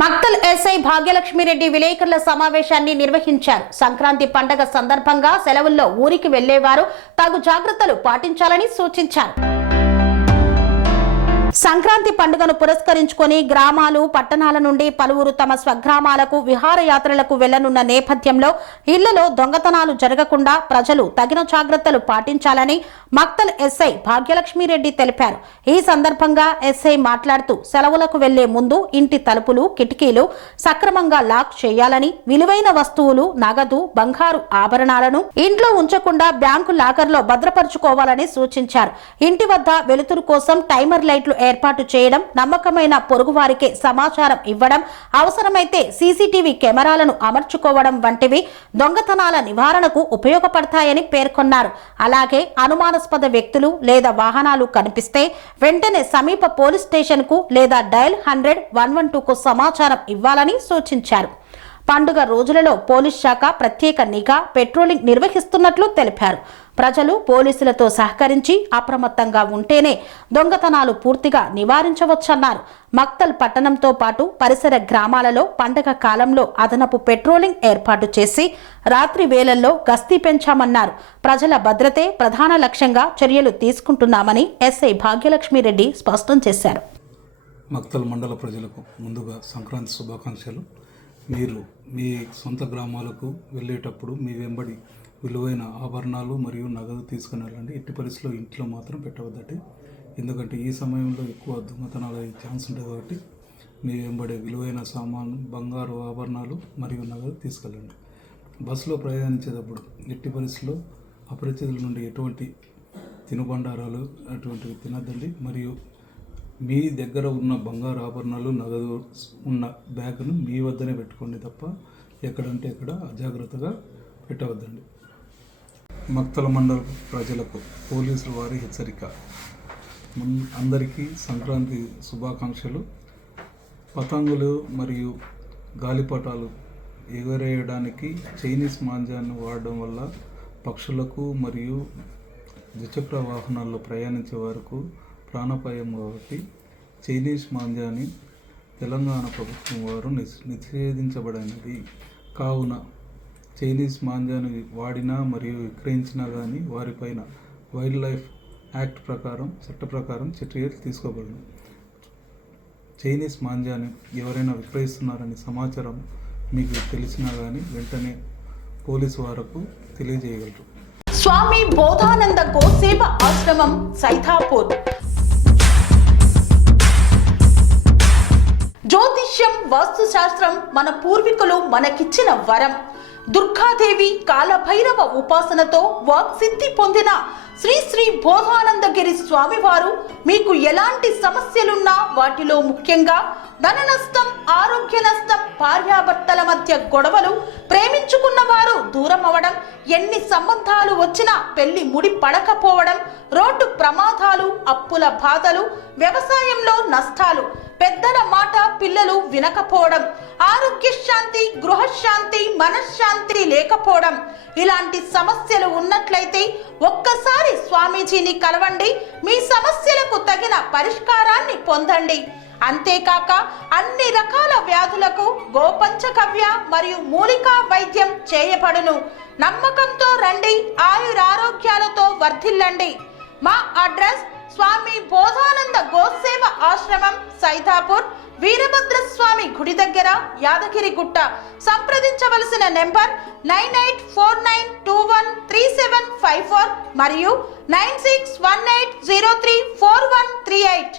Makthal SI భాగ్యలక్ష్మిరెడ్డి విలేకరుల సమావేశాన్ని నిర్వహించారు. సంక్రాంతి పండగ సందర్భంగా సెలవుల్లో ఊరికి వెళ్లేవారు తగు జాగ్రత్తలు పాటించాలని సూచించారు. సంక్రాంతి పండుగను పురస్కరించుకొని గ్రామాలు పట్టణాల నుండి పలువురు తమ స్వగ్రామాలకు విహారయాత్రలకు వెళ్లనున్న నేపథ్యంలో ఇళ్లలో దొంగతనాలు జరగకుండా ప్రజలు తగిన జాగ్రత్తలు పాటించాలని మక్తల్ ఎస్ఐ భాగ్యలక్ష్మిరెడ్డి తెలిపారు. ఈ సందర్భంగా ఎస్ఐ మాట్లాడుతూ సెలవులకు వెళ్లే ముందు ఇంటి తలుపులు కిటికీలు సక్రమంగా లాక్ చేయాలని, విలువైన వస్తువులు నగదు బంగారు ఆభరణాలను ఇంట్లో ఉంచకుండా బ్యాంకు లాకర్లో భద్రపరుచుకోవాలని సూచించారు. ఇంటి వద్ద వెలుతురు కోసం టైమర్ లైట్లు ఏర్పాటు చేయడం, నమ్మకమైన పొరుగువారికి సమాచారం ఇవ్వడం, అవసరమైతే సీసీటీవీ కెమెరాలను అమర్చుకోవడం వంటివి దొంగతనాల నివారణకు ఉపయోగపడతాయని పేర్కొన్నారు. అలాగే అనుమానాస్పద వ్యక్తులు లేదా వాహనాలు కనిపిస్తే వెంటనే సమీప పోలీస్ స్టేషన్ కు లేదా డయల్ 100-112కు సమాచారం ఇవ్వాలని సూచించారు. పండుగ రోజులలో పోలీస్ శాఖ ప్రత్యేక నిఘా పెట్రోలింగ్ నిర్వహిస్తున్నట్లు తెలిపారు. ప్రజలు పోలీసులతో సహకరించి అప్రమత్తంగా ఉంటేనే దొంగతనాలు పూర్తిగా నివారించవచ్చన్నారు. మక్తల్ పట్టణంతో పాటు పరిసర గ్రామాలలో పండగ కాలంలో అదనపు పెట్రోలింగ్ ఏర్పాటు చేసి రాత్రి వేళల్లో గస్తీ పెంచామన్నారు. ప్రజల భద్రతే ప్రధాన లక్ష్యంగా చర్యలు తీసుకుంటున్నామని ఎస్ఐ భాగ్యలక్ష్మిరెడ్డి స్పష్టం చేశారు. మక్తల్ మండల ప్రజలకు ముందుగా సంక్రాంతి శుభాకాంక్షలు. మీరు మీ సొంత గ్రామాలకు వెళ్ళేటప్పుడు మీ వెంబడి విలువైన ఆభరణాలు మరియు నగదు తీసుకుని వెళ్ళండి. ఎట్టి పరిస్థితిలో ఇంట్లో మాత్రం పెట్టవద్దండి. ఎందుకంటే ఈ సమయంలో ఎక్కువ దొంగతనాలు అయ్యే ఛాన్స్ ఉంటుంది కాబట్టి మీ వెంబడి విలువైన సామాను, బంగారు ఆభరణాలు మరియు నగదు తీసుకెళ్ళండి. బస్సులో ప్రయాణించేటప్పుడు ఎట్టి పరిస్థితిలో అపరిచితుల నుండి ఎటువంటి తినుబండారాలు అటువంటివి తినద్దండి. మరియు మీ దగ్గర ఉన్న బంగారు ఆభరణాలు నగదు ఉన్న బ్యాగును మీ వద్దనే పెట్టుకోండి తప్ప ఎక్కడంటే ఎక్కడ అజాగ్రత్తగా పెట్టవద్దండి. మక్తల మండల ప్రజలకు పోలీసుల వారి హెచ్చరిక. అందరికీ సంక్రాంతి శుభాకాంక్షలు. పతంగులు మరియు గాలిపటాలు ఎగరేయడానికి చైనీస్ మాంజాన్ని వాడడం వల్ల పక్షులకు మరియు ద్విచక్ర వాహనాల్లో ప్రయాణించే వారికి ప్రాణాపాయం కాబట్టి చైనీస్ మాంజాని తెలంగాణ ప్రభుత్వం వారు నిషేధించబడినది. కావున చైనీస్ మాంజాని వాడినా మరియు విక్రయించినా కానీ వారిపైన వైల్డ్ లైఫ్ యాక్ట్ ప్రకారం చట్ట ప్రకారం చర్యలు తీసుకోబడను. చైనీస్ మాంజాని ఎవరైనా విక్రయిస్తున్నారని సమాచారం మీకు తెలిసినా కానీ వెంటనే పోలీసు వారికి తెలియజేయగలరు. స్వామి బోధానంద గోసేవ ఆశ్రమం సైథాపూర్. జ్యోతిష్యం వాస్తుశాస్త్రం మన పూర్వీకులు మనకిచ్చిన వరం. దుర్గాదేవి కాలభైరవ ఉపాసనతో వాక్సిద్ధి పొందిన శ్రీ శ్రీ బోధానందగిరి స్వామివారు మీకు ఎలాంటి సమస్యలున్నా, వాటిలో ముఖ్యంగా ధన నష్టం, ఆరోగ్య నష్టం, భార్యాభర్తల మధ్య గొడవలు, ప్రేమించుకున్న వారు దూరం అవడం, ఎన్ని సంబంధాలు వచ్చినా పెళ్లి ముడి పడకపోవడం, రోడ్డు ప్రమాదాలు, అప్పుల బాధలు, వ్యవసాయంలో నష్టాలు, పెద్దల మాట పిల్లలు వినకపోవడం, ఆరోగ్య శాంతి, గృహశాంతి, మనశ్శాంతి లేకపోవడం, ఇలాంటి సమస్యలు ఉన్నట్లయితే ఒక్కసారి స్వామీజీని కలవండి. మీ సమస్యలకు తగిన పరిష్కారాన్ని పొందండి. అంతేకాక అన్ని రకాల వ్యాధులకు గోపంచగవ్య మరియు మూలికా వైద్యం చేయబడును. నమ్మకంతో రండి, ఆయురారోగ్యాలతో వర్ధిల్లండి. మా అడ్రస్ స్వామి బోధానంద గోసేవ ఆశ్రమం సైథాపూర్, వీరభద్రస్వామి గుడి దగ్గర, యాదగిరిగుట్ట. సంప్రదించవలసిన నెంబర్ 9849213754 మరియు 9618034138.